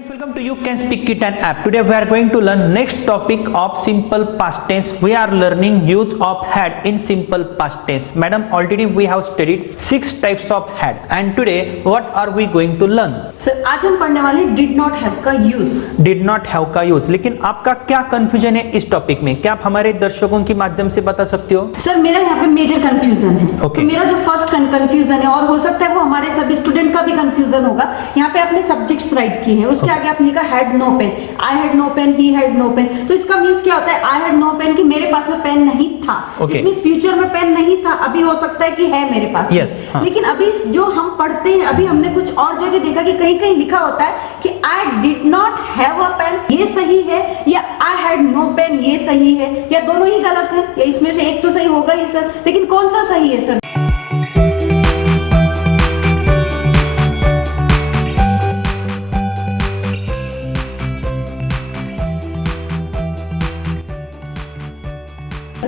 Friends, welcome to You Can Speak It an app. Today we are going to learn next topic of simple past tense. We are learning use of had in simple past tense. Madam, already we have studied 6 types of had and today what are we going to learn? Sir आज हम पढ़ने वाले did not have का use. Did not have का use. लेकिन आपका क्या confusion है इस टॉपिक में? क्या आप हमारे दर्शकों के माध्यम से बता सकते हो? सर मेरा यहाँ पे मेजर कंफ्यूजन है। Okay. तो मेरा जो फर्स्ट कंफ्यूजन है और हो सकता है वो हमारे सभी स्टूडेंट का भी कंफ्यूजन होगा। यहाँ पे आपने सब्जेक्ट्स राइट किए हैं, उसके आगे आपने लिखा had no pen, I had no pen, he had no pen. तो इसका मीन्स क्या होता है? आई हैड नो पेन कि मेरे पास में पेन नहीं था। Okay. इट मींस फ्यूचर में पेन नहीं था, अभी हो सकता है कि है मेरे पास। Yes, हाँ. लेकिन अभी जो हम पढ़ते हैं, अभी हमने कुछ और जगह देखा कि कहीं कहीं लिखा होता है कि I did not have a pen, ये सही है, या आई हैड नो पेन ये सही है, या दोनों ही गलत है, या इसमें से एक तो सही होगा ही सर। लेकिन कौन सा सही है sir?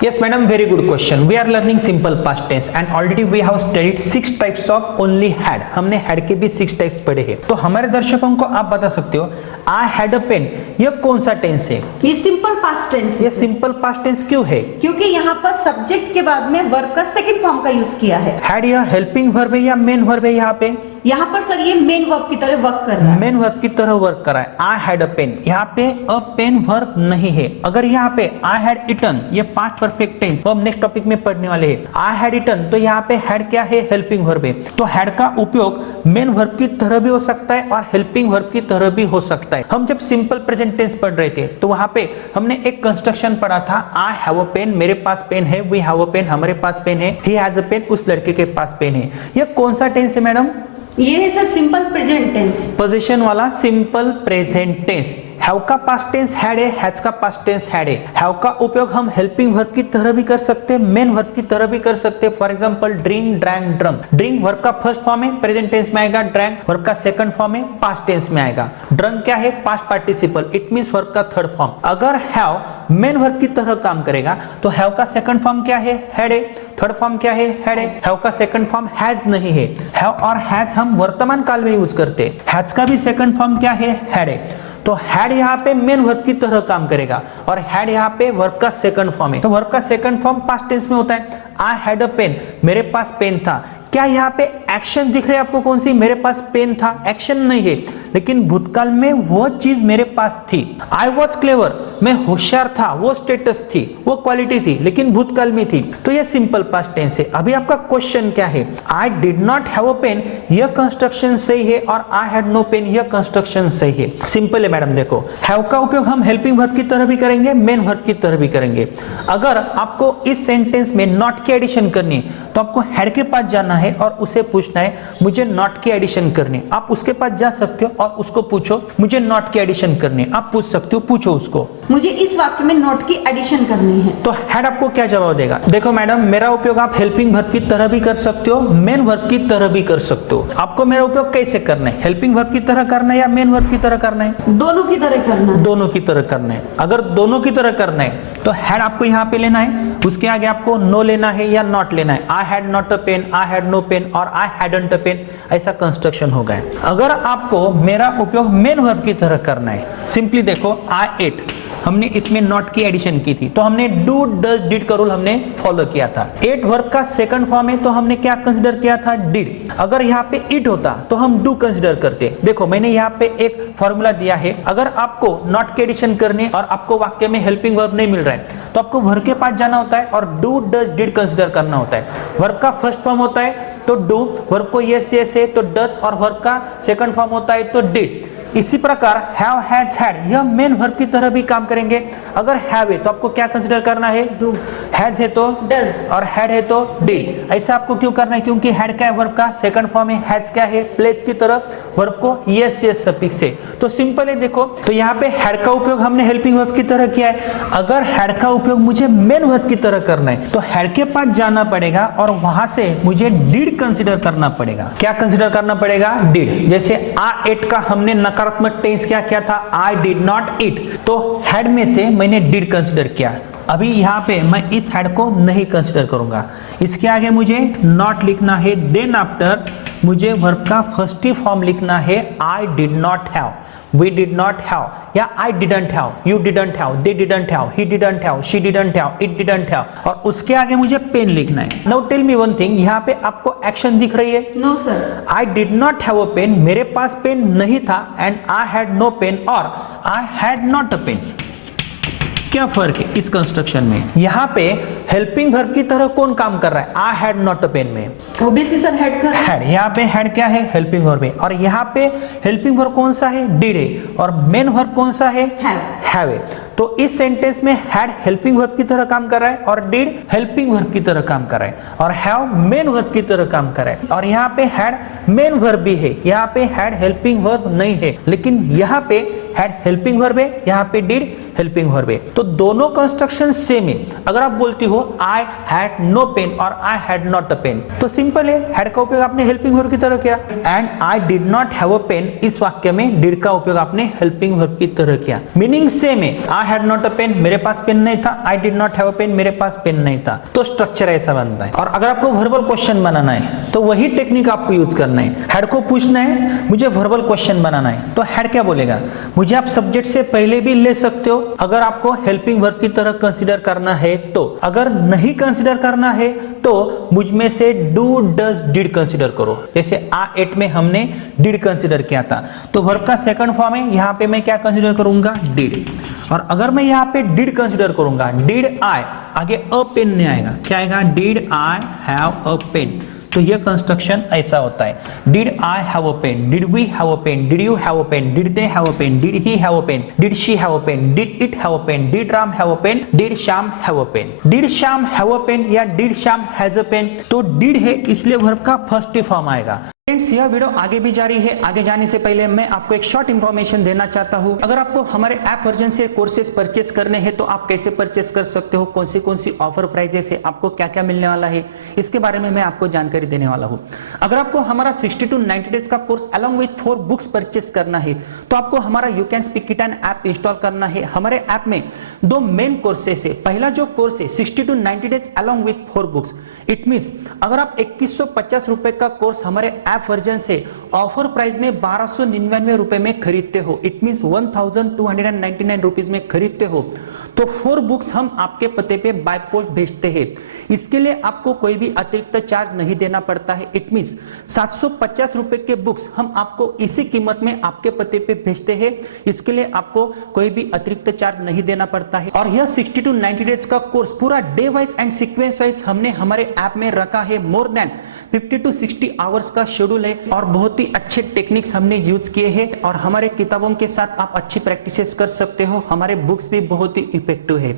Yes madam, very good question. We are learning simple past tense and already we have studied 6 types of only had. हमने had के भी 6 types पढ़े हैं। तो हमारे दर्शकों को आप बता सकते हो I had a pen, यह कौन सा टेंस है? ये सिंपल पास्ट टेंस है। ये सिंपल पास्ट टेंस क्यों है? क्योंकि यहाँ पर सब्जेक्ट के बाद में वर्ब का सेकंड फॉर्म का यूज किया है। had यह हेल्पिंग वर्ब है या मेन वर्ब है यहाँ पे? यहाँ पर सर ये मेन वर्ब की तरह वर्क कर रहा है। मेन वर्ब की तरह वर्क कर रहा है। आई हैड अ पेन, यहाँ पे अ पेन वर्ब नहीं है। अगर यहाँ पे आई हैड इटन, ये पास्ट परफेक्ट टेंस, तो हम नेक्स्ट टॉपिक में पढ़ने वाले हैं। आई हैड इटन, तो यहाँ पे हैड क्या है? हेल्पिंग वर्ब है। तो हैड का उपयोग मेन वर्ब की तरह भी हो सकता है और हेल्पिंग वर्ब की तरह भी हो सकता है। हम जब सिंपल प्रेजेंट टेंस पढ़ रहे थे तो वहां पे हमने एक कंस्ट्रक्शन पढ़ा था, आई हैव अ पेन, मेरे पास पेन है, वी हैव अ पेन, हमारे पास पेन है, ही हैज अ पेन, उस लड़के के पास पेन है। यह कौन सा टेंस है मैडम? ये है sir simple present tense, possession वाला सिंपल प्रेजेंट टेंस। हैव का पास्ट टेंस हैड है, हैज का पास्ट टेंस हैड है। हैव का उपयोग हम हेल्पिंग वर्ब की तरह भी कर सकते हैं, मेन वर्ब की तरह भी कर सकते हैं। For example drink, drank, drunk. Drink verb का फर्स्ट फॉर्म है, प्रेजेंट टेंस में आएगा। ड्रैंक वर्ब का सेकंड फॉर्म है, पास्ट टेंस में आएगा। ड्रंक क्या है? Past participle, it means verb का थर्ड फॉर्म। अगर हैव मेन वर्ब की तरह काम करेगा तो हैव का सेकंड फॉर्म क्या है? हैड है। थर्ड फॉर्म क्या है? हैड है। हैव का सेकंड फॉर्म हैज नहीं है। हैव और हैज हम वर्तमान काल में यूज करते हैं। हैज का भी सेकंड फॉर्म क्या है? हैड है। तो हैड यहाँ पे मेन वर्ब की तरह काम करेगा और हैड यहाँ पे वर्ब का सेकंड फॉर्म है। तो वर्ब का सेकंड फॉर्म पास्ट टेंस में होता है। आई हैड अ पेन, मेरे पास पेन था। क्या यहाँ पे एक्शन दिख रही है आपको? कौन सी? मेरे पास पेन था, एक्शन नहीं है, लेकिन भूतकाल में वो चीज मेरे पास थी। आई वॉज क्लेवर, मैं होशियार था, वो स्टेटस थी, वो क्वालिटी थी, लेकिन भूतकाल में थी। तो ये सिंपल पास्ट टेंस है। अभी आपका क्वेश्चन क्या है? I did not have a pen, यह कंस्ट्रक्शन सही है, और आई हैड नो पेन, यह कंस्ट्रक्शन सही है। सिंपल है मैडम। देखो, हैव का उपयोग हम हेल्पिंग वर्ब की तरह भी करेंगे, मेन वर्ब की तरह भी करेंगे। अगर आपको इस सेंटेंस में नॉट की एडिशन करनी है तो आपको हैड के पास जाना है और उसे पूछना है मुझे नॉट की एडिशन करनी है। आप उसके पास जा सकते हो और उसको पूछो मुझे नॉट की एडिशन करनी है। आप पूछ सकते हो, पूछो उसको मुझे इस वाक्य में नॉट की एडिशन करनी है। तो हैड आपको क्या जवाब देगा? देखो मैडम, मेरा उपयोग आप हेल्पिंग वर्ब की तरह भी कर सकते हो, मेन वर्ब की तरह भी कर सकते हो। आपको मेरा उपयोग कैसे करना है? हेल्पिंग वर्ब की तरह करना है या मेन वर्ब की तरह करना है? दोनों की तरह करना है। दोनों की तरह करना है। अगर दोनों की तरह करना है तो हैड आपको यहाँ पे लेना है, उसके आगे आपको नो लेना है या नॉट लेना है। I had not a pen, I had no pen और आई हैडंट अ पेन, ऐसा कंस्ट्रक्शन होगा। अगर आपको मेरा उपयोग मेन वर्ब की तरह करना है, सिंपली देखो, आई एट, हमने इसमें नॉट की एडिशन की थी तो हमने डू, डज, डिड का रूल हमने फॉलो किया था। एट वर्ब का सेकंड फॉर्म है तो हमने क्या कंसीडर किया था? डिड। अगर यहाँ पे इट होता तो हम डू कंसीडर करते। देखो, मैंने यहाँ पे एक फॉर्मूला दिया है। अगर आपको नॉट की एडिशन करनी और आपको वाक्य में हेल्पिंग वर्ब नहीं मिल रहा है तो आपको वर्ब के पास जाना होता है और डू, डज, डिड कंसीडर करना होता है। वर्ब का फर्स्ट फॉर्म होता है तो डू, वर्ब को यस यस है तो डज, और वर्ब का सेकंड फॉर्म होता है तो डिड। इसी प्रकार हैव, हैज, हैड, यह मेन वर्ब की तरह भी काम करेंगे। अगर हैव है तो आपको क्या कंसीडर करना है? डू। हैज है तो डज, और हैड है तो डिड। ऐसा आपको क्यों करना है? क्योंकि हैड क्या है? वर्ब का सेकंड फॉर्म है। हैज क्या है? प्लेस की तरह, वर्ब को यस यस सफिक्स है। तो सिंपल है। देखो, तो यहाँ पे हैड का उपयोग हमने हेल्पिंग वर्ब की तरह किया है। अगर हैड का उपयोग मुझे मेन वर्ब की तरह करना है तो हैड के पास जाना पड़ेगा और वहां से मुझे डिड कंसीडर करना पड़ेगा। क्या कंसीडर करना पड़ेगा? डिड। जैसे आ एट का हमने नकारात्मक टेंस क्या किया था? आई डिड नॉट ईट, तो हैड में से मैंने डिड कंसीडर किया। अभी यहाँ पे मैं इस हैड को नहीं कंसीडर करूंगा। इसके आगे मुझे नॉट लिखना है, देन आफ्टर मुझे वर्ब का फर्स्ट फॉर्म लिखना है I did not have. we did not have या I didn't have, you didn't have, they didn't have, he didn't have, she didn't have, it didn't have और उसके आगे मुझे pen लिखना है। Now tell me one thing, यहाँ पे आपको एक्शन दिख रही है? No sir. I did not have a pen, मेरे पास पेन नहीं था, and I had no pen और I had not a pen। क्या फर्क है इस कंस्ट्रक्शन में? यहाँ पे हेल्पिंग वर्ब की तरह कौन काम कर रहा है? I had not a pen में ऑब्वियसली सर हेड कर रहा है। हैड, यहाँ पे हैड क्या है? हेल्पिंग वर्ब है। और यहाँ पे हेल्पिंग वर्ब कौन सा है? डिड है। और मेन वर्ब कौन सा है? हैव है। तो इस सेंटेंस में हैड हेल्पिंग वर्ब की तरह काम कर रहा है और डिड हेल्पिंग वर्ब की तरह काम कर रहा है और हैव मेन वर्ब की तरह काम कर रहा है। और यहाँ पे हैड मेन वर्ब भी है, यहाँ पे हैड हेल्पिंग वर्ब नहीं है, लेकिन यहाँ पे हैड हेल्पिंग वर्ब है, यहाँ पे डिड हेल्पिंग वर्ब है। तो दोनों कंस्ट्रक्शन सेम है। अगर आप बोलती हो आई हैड नो पेन और I had not a pen, तो सिंपल है, हैड का उपयोग आपने हेल्पिंग वर्ब की तरह किया। And I did not have a pen, इस वाक्य में डिड का उपयोग आपने हेल्पिंग वर्ब की तरह किया। मीनिंग सेम है। I had not a pen, मेरे पास पेन नहीं था। I did not have a pen, मेरे पास पेन नहीं था। तो स्ट्रक्चर ऐसा बनता है। और अगर आपको वर्बल क्वेश्चन बनाना है तो वही टेक्निक आपको यूज करना है। हेड को पूछना है मुझे वर्बल क्वेश्चन बनाना है, तो हेड क्या बोलेगा? मुझे आप सब्जेक्ट से पहले भी ले सकते हो अगर आपको हेल्पिंग वर्ब की तरह कंसीडर करना है तो। अगर नहीं कंसीडर करना है तो मुझ में से डू डज डिड कंसीडर करो। जैसे आ एट में हमने डिड कंसीडर किया था, तो वर्ब का सेकंड फॉर्म है, यहाँ पे मैं क्या कंसीडर करूंगा? डिड। और अगर मैं यहाँ पे डिड कंसीडर करूंगा, डिड आई, आगे अ पेन नहीं आएगा, क्या आएगा? Did I have a pen. तो यह कंस्ट्रक्शन ऐसा होता है। Did I have a pen, did we have a pen, did you have a pen, did they have a pen, did he have a pen, did she have a pen, did it have a pen, did Ram have a pen, did Shyam have a pen. Did Shyam have a pen या did Shyam has a pen, तो did है इसलिए verb का first form आएगा। Friends, यह video आगे भी जारी है। आगे जाने से पहले मैं आपको एक शॉर्ट इंफॉर्मेशन देना चाहता हूं। अगर आपको हमारे ऐप वर्जन से कोर्सेज परचेस करने हैं तो आप कैसे परचेस कर सकते हो, कौन सी ऑफर प्राइजेस है, आपको क्या क्या मिलने वाला है, इसके बारे में मैं आपको जानकारी देने वाला हूं। अगर आपको हमारा 60 to 90 डेज का course along with 4 books purchase करना है तो आपको हमारा you can speak it an app install करना है। हमारे ऐप में 2 मेन कोर्सेस है। पहला जो कोर्स है 60 to 90 days along with 4 books, it means अगर आप 2150 रुपए का कोर्स हमारे ऐप वर्जन से ऑफर प्राइस में 1299 रुपए में खरीदते हो, इट मींस 1299 रुपीज में खरीदते हो, तो 4 बुक्स हम आपके पते पे बाय पोस्ट भेजते हैं। इसके लिए आपको कोई भी अतिरिक्त चार्ज नहीं देना पड़ता है। इट मींस 750 रुपए के बुक्स हम आपको इसी कीमत में आपके पते पे भेजते हैं। इसके लिए आपको कोई भी अतिरिक्त चार्ज नहीं देना पड़ता है। और यह 60 to 90 डेज का कोर्स पूरा day wise and sequence wise हमने हमारे ऐप में रखा है। मोर देन 50 to 60 आवर्स का शेड्यूल है और बहुत ही अच्छे टेक्निक्स हमने यूज किए हैं। और हमारे किताबों के साथ आप अच्छी प्रैक्टिसेस कर सकते हो। हमारे बुक्स भी बहुत ही इफेक्टिव है।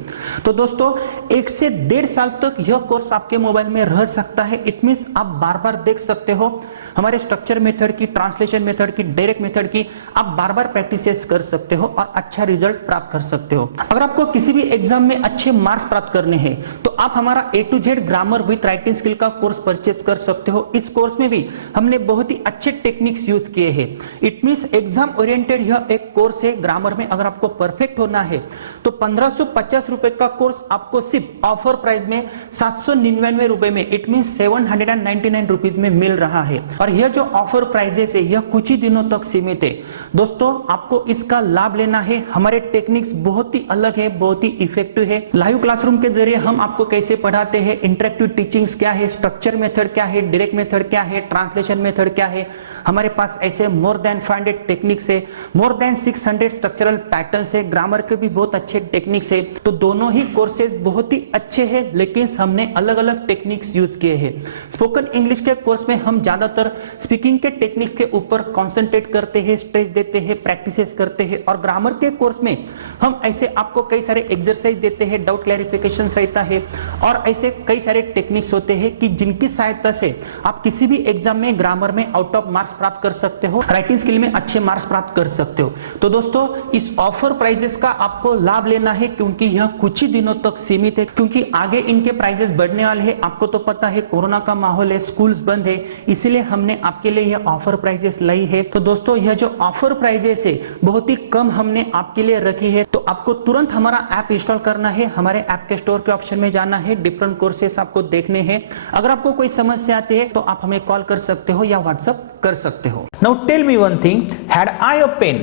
तो दोस्तों 1 से 1.5 साल तक यह कोर्स आपके मोबाइल में रह सकता है। इट मींस आप बार बार देख सकते हो। हमारे स्ट्रक्चर मेथड की, ट्रांसलेशन मेथड की, डायरेक्ट मेथड की आप बार बार प्रैक्टिसेस कर सकते हो और अच्छा रिजल्ट प्राप्त कर सकते हो। अगर आपको किसी भी एग्जाम में अच्छे मार्क्स प्राप्त करने हैं तो आप हमारा A to Z grammar with writing skill का कोर्स परचेस कर सकते हो। इस कोर्स में भी हमने बहुत ही अच्छे टेक्निक्स यूज किए हैं। इट मींस एग्जाम ओरिएंटेड यह एक कोर्स है। ग्रामर में अगर आपको परफेक्ट होना है तो 1550 रुपए का कोर्स आपको सिर्फ ऑफर प्राइस में 799 रुपए में, इट मींस 799 रुपीज में मिल रहा है। और यह जो ऑफर प्राइजेस है यह कुछ ही दिनों तक सीमित है। दोस्तों आपको इसका लाभ लेना है। हमारे टेक्निक्स बहुत ही अलग है, बहुत ही इफेक्टिव है। लाइव क्लासरूम के जरिए हम आपको कैसे पढ़ाते हैं, इंटरेक्टिव टीचिंग्स क्या है, स्ट्रक्चर मेथड क्या है, डायरेक्ट मेथड क्या है, ट्रांसलेशन मेथड क्या है। हमारे पास ऐसे मोर देन 500 टेक्निक्स है, मोर देन 600 स्ट्रक्चरल पैटर्न्स है, ग्रामर के भी बहुत अच्छे टेक्निक्स है। तो दोनों ही कोर्सेज बहुत ही अच्छे हैं, लेकिन हमने अलग अलग टेक्निक्स यूज किए हैं। स्पोकन इंग्लिश के कोर्स में हम ज्यादातर स्पीकिंग के टेक्निक्स के ऊपर कॉन्सेंट्रेट करते हैं, स्ट्रेस देते हैं, प्रैक्टिसेस करते हैं। और ग्रामर के कोर्स में हम ऐसे आपको कई सारे एक्सरसाइज देते हैं, डाउट क्लैरिफिकेशन रहता है और ऐसे कई सारे टेक्निक्स होते हैं कि जिनकी सहायता से आप किसी भी एग्जाम में ग्रामर में आउट ऑफ मार्क्स प्राप्त कर सकते हो, राइटिंग स्किल में अच्छे मार्क्स प्राप्त कर सकते हो। तो दोस्तों इस ऑफर प्राइजेस का आपको लाभ लेना है क्योंकि यह कुछ ही दिनों तक सीमित है, क्योंकि आगे इनके प्राइजेस बढ़ने वाले हैं। आपको तो पता है कोरोना का माहौल है, स्कूल्स बंद है, इसीलिए हमने आपके लिए यह ऑफर प्राइजेस लाई है। तो दोस्तों यह जो ऑफर प्राइजेस है बहुत ही कम हमने आपके लिए रखी है। तो आपको तुरंत हमारा ऐप इंस्टॉल करना है, हमारे ऐप के स्टोर के ऑप्शन में जाना है, डिफरेंट कोर्सेस आपको देखने हैं। अगर आपको कोई समस्या आती है तो आप हमें कॉल कर सकते हो या व्हाट्सएप कर सकते हो। Now tell me one thing, had I a pen,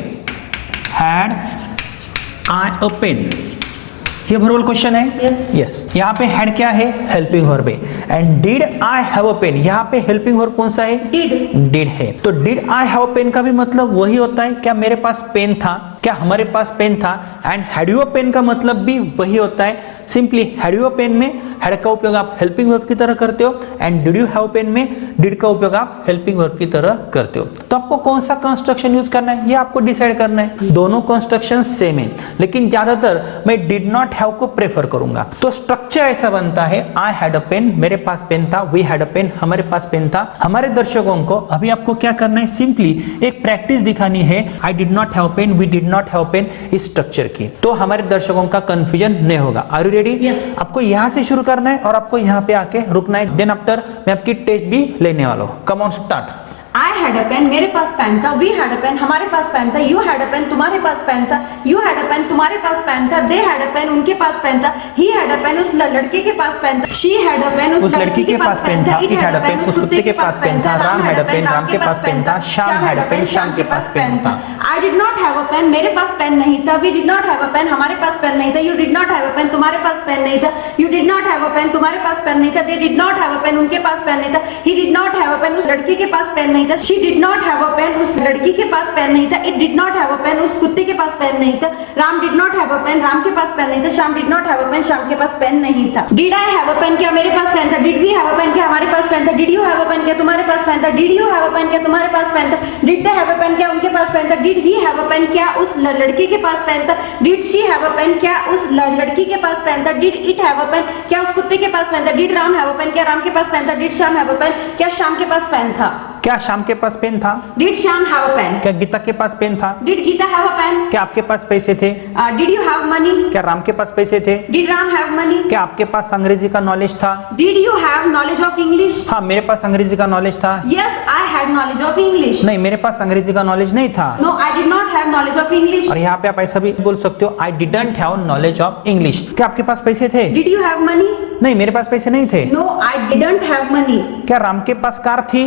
had I a pen, ये वर्बल क्वेश्चन है। यस। यहाँ पे हैड क्या है, हेल्पिंग वर्ब है। And did I have a pen, यहाँ पे हेल्पिंग वर्ब कौन सा है, डिड है। तो did I have a pen का भी मतलब वही होता है, क्या मेरे पास पेन था, क्या हमारे पास पेन था। And had you a pen का मतलब भी वही होता है, simply had you a pen में हैड का उपयोग आप हेल्पिंग वर्ब की तरह करते हो, and did you have pen में डिड का उपयोग आप हेल्पिंग वर्ब की तरह करते हो। तो आपको कौन सा कंस्ट्रक्शन यूज करना है ये आपको डिसाइड करना है। दोनों कंस्ट्रक्शन सेम है, लेकिन ज्यादातर मैं डिड नॉट हैव को प्रेफर करूंगा। तो स्ट्रक्चर ऐसा बनता है, आई हैड अ पेन, मेरे पास पेन था, वी हैड अ पेन, हमारे पास पेन था। हमारे दर्शकों को अभी आपको क्या करना है, सिंपली एक प्रैक्टिस दिखानी है, I did not have pen, we did not have pen, इस स्ट्रक्चर की। तो हमारे दर्शकों का कंफ्यूजन नहीं होगा। Are you ready? यस। आपको यहां से शुरू करना है और आपको यहां पे आके रुकना है। देन आफ्टर मैं आपकी टेस्ट भी लेने वाला हूं। Come on start. I had a pen, मेरे पास पेन था। We had a pen, हमारे पास पेन था। You had a pen, तुम्हारे पास पेन था। You had a pen, तुम्हारे पास पेन था। They had a pen, उनके पास पेन था। He had a pen, उस लड़के के पास पेन था। She had a pen, उस लड़की के पास पेन था। It had a pen, उस कुत्ते के पास पेन था। Ram had a pen, Ram के पास पेन था। Shyam had a pen, Shyam के पास पेन था। I did not have a pen, मेरे पास पेन नहीं था। We did not have a pen, हमारे पास पेन नहीं था। You did not have a pen, तुम्हारे पास पेन नहीं था। You did not have a pen, तुम्हारे पास पेन नहीं था। They did not have a pen, उनके पास पेन नहीं था। He did not have a pen, उस लड़के के पास पेन नहीं था। She did not have a pen, उस लड़की के पास पेन नहीं था। It did not have a pen, उस कुत्ते के पास पेन नहीं था। Ram did not have a pen, Ram के पास पेन नहीं था। Shyam did not have a pen, Shyam के पास पेन नहीं था। Did I have a pen, क्या मेरे पास पेन था। Did we have a pen, क्या हमारे पास पेन था। Did you have a pen, क्या तुम्हारे पास पेन था। Did you have a pen, क्या तुम्हारे पास पेन था। Did they have a pen, क्या उनके पास पेन था। Did he have a pen, क्या उस लड़के के पास पेन था। Did she have a pen, क्या उस लड़की के पास पेन था। Did it have a pen, क्या उस कुत्ते के पास पेन था। Did Ram have a pen, क्या राम के पास पेन था। Did Shyam have a pen, क्या श्याम के पास पेन था। क्या श्याम के पास पेन था। Did Shyam have a pen, क्या गीता के पास पेन था। Did Geeta have a pen, क्या आपके पास पैसे थे। Did you have money, क्या राम के पास पैसे थे। Did Ram have money, क्या आपके पास अंग्रेजी का नॉलेज था। Did you have knowledge of English? हाँ, मेरे पास अंग्रेजी का नॉलेज था। Yes, I had knowledge of English. नहीं, मेरे पास अंग्रेजी का नॉलेज नहीं था। No, I did not have knowledge of English. और यहाँ पे आप ऐसा भी बोल सकते हो, आई didn't have knowledge of English. क्या आपके पास पैसे थे। Did you have money? नहीं, मेरे पास पैसे नहीं थे। No, I didn't have money. क्या राम के पास कार थी।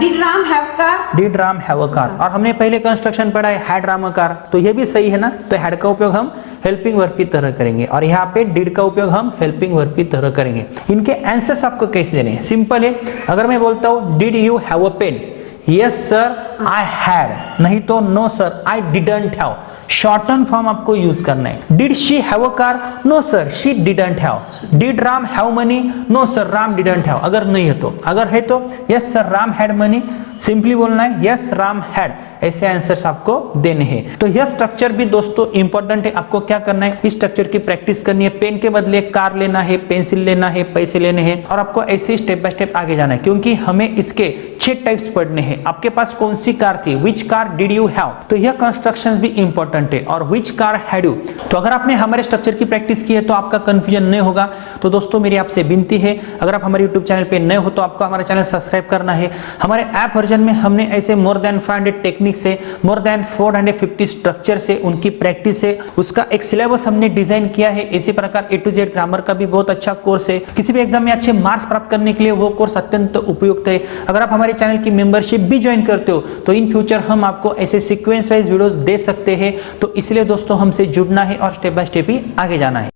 Did Ram have car? Did Ram have a car. और हमने पहले कंस्ट्रक्शन पढ़ा है, हैड राम अ कार, तो ये भी सही है ना। तो हैड का उपयोग हम हेल्पिंग वर्ब की तरह करेंगे और यहाँ पे डिड का उपयोग हम हेल्पिंग वर्ब की तरह करेंगे। इनके आंसर्स आपको कैसे देने हैं, सिंपल है। अगर मैं बोलता हूँ did you have a pen, yes sir I had, नहीं तो no sir I didn't have. Shorten form आपको यूज करना है। Did she have a car, no sir she didn't have. Did Ram have money, no sir Ram didn't have. अगर नहीं है तो, अगर है तो yes sir Ram had money, simply बोलना है यस राम हैड। ऐसे आंसर्स आपको देने हैं। तो यह स्ट्रक्चर भी दोस्तों इंपॉर्टेंट है। आपको क्या करना है, इस स्ट्रक्चर की प्रैक्टिस करनी है। पेन के बदले कार लेना है, पेंसिल लेना है, पैसे लेने हैं और आपको ऐसे ही स्टेप बाय स्टेप आगे जाना है, क्योंकि हमें इसके 6 टाइप्स पढ़ने हैं। आपके पास कौन सी कार थी, which car did you have, तो यह कंस्ट्रक्शंस भी इंपॉर्टेंट है। और विच कार हैड यू। तो अगर आपने हमारे स्ट्रक्चर की प्रैक्टिस की है तो आपका कंफ्यूजन नहीं होगा। तो दोस्तों मेरी आपसे विनती है, अगर आप हमारे यूट्यूब चैनल पे नए हो तो आपको हमारा चैनल सब्सक्राइब करना है। हमारे ऐप वर्जन में हमने ऐसे मोर देन 500 टेक्निक से, मोर देन 450 स्ट्रक्चर से, उनकी प्रैक्टिस से, उसका एक सिलेबस हमने डिजाइन किया है। इसी प्रकार A to Z ग्रामर का भी बहुत अच्छा कोर्स है। किसी भी एग्जाम में अच्छे मार्क्स प्राप्त करने के लिए वो कोर्स अत्यंत उपयुक्त है। अगर आप हमारे चैनल की मेंबरशिप भी ज्वाइन करते हो तो इन फ्यूचर हम आपको ऐसे सीक्वेंस वाइज वीडियोस दे सकते हैं। तो इसलिए दोस्तों हमसे जुड़ना है और स्टेप बाय स्टेप ही आगे जाना है।